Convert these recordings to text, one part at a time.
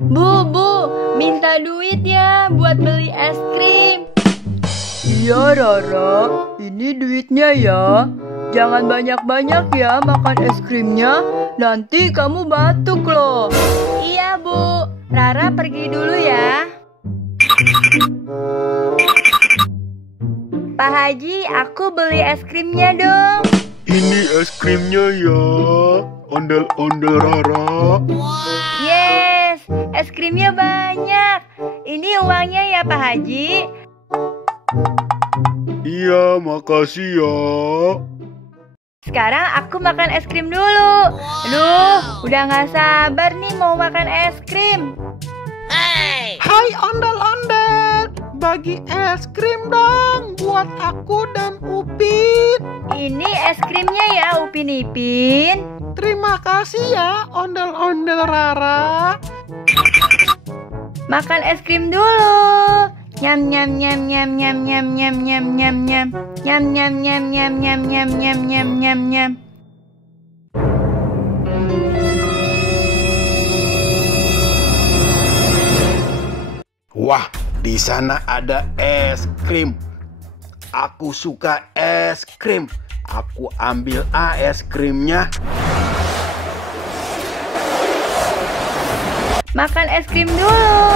Bu, minta duit ya buat beli es krim. Iya Rara, ini duitnya ya. Jangan banyak-banyak ya makan es krimnya, nanti kamu batuk loh. Iya Bu, Rara pergi dulu ya. Pak Haji, aku beli es krimnya dong. Ini es krimnya ya, ondel-ondel Rara. Yes, es krimnya banyak. Ini uangnya ya Pak Haji. Iya, makasih ya. Sekarang aku makan es krim dulu. Aduh, udah gak sabar nih mau makan es krim. Hai ondel-ondel, bagi es krim dong buat aku dan Upin. Ini es krimnya ya Upin Ipin. Terima kasih ya ondel-ondel Rara. Makan es krim dulu. Nyam nyam nyam nyam nyam nyam nyam nyam nyam nyam. Nyam nyam nyam nyam nyam nyam nyam nyam nyam nyam. Wah, di sana ada es krim. Aku suka es krim. Aku ambil es krimnya. Makan es krim dulu.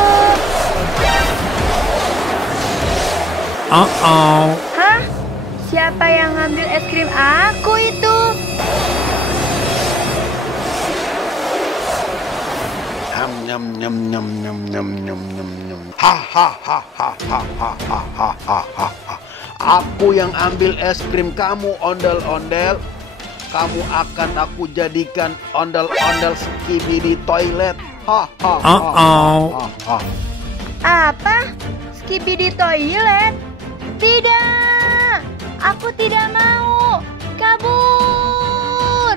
Hah? Siapa yang ngambil es krim aku itu? Nyam nyam nyam nyam nyam nyam nyam nyam. Ha ha ha ha ha ha ha ha ha ha ha. Aku yang ambil es krim kamu, ondel-ondel. Kamu akan aku jadikan ondel-ondel skibidi toilet. Ha ha ha ha ha. Apa? Skibidi toilet? Tidak! Aku tidak mau! Kabur!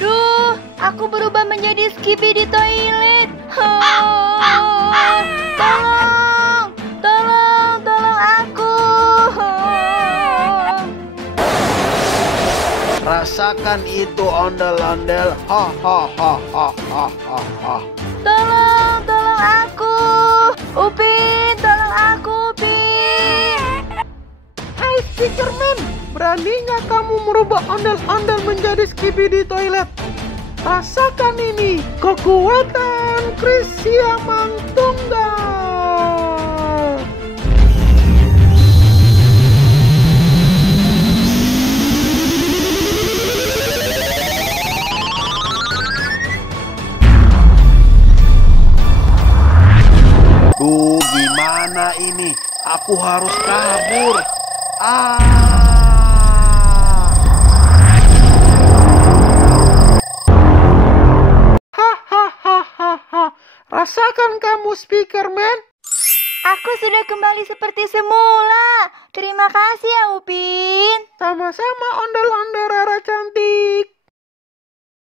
Duh, aku berubah menjadi skibidi toilet. Tolong! Tolong aku! Rasakan itu ondel-ondel. Ha ha ha ha ha ha ha. Tolong aku! Upin, tolong aku, Upin! Hai Speakerman, berani nggak kamu merubah ondel-ondel menjadi skibidi toilet? Rasakan ini, kekuatan Krisyaman Tunggal. Gimana ini? Aku harus kabur. Hahaha. Rasakan kamu Speakerman. Aku sudah kembali seperti semula. Terima kasih ya, Upin. Sama-sama ondel-ondel Rara cantik.